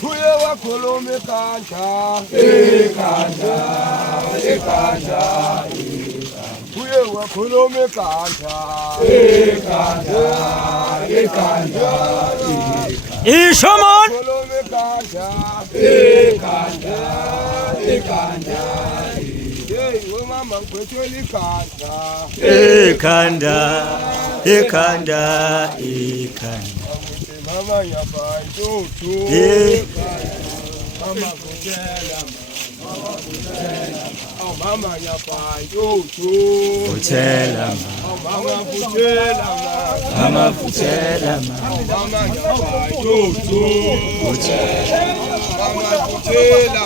Kuye wakhuluma ikandla kuye wakhuluma ikandla isho man wakhuluma ikandla hey wemama ngigwetshela ikandla ikhanda mama yabantu mama kutela mama yabantu Vutela mama kutela mama vutela mama yabantu mama kutela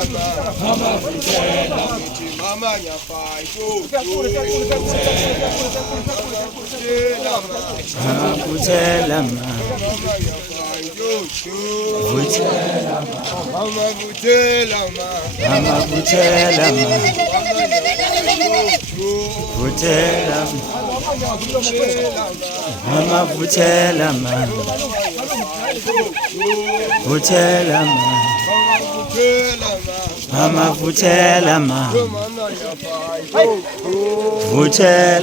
mama yabantu vutela mama vutela vutela mama vutela vutela mama vutela vutela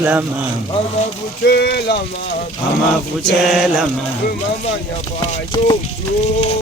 mama vutela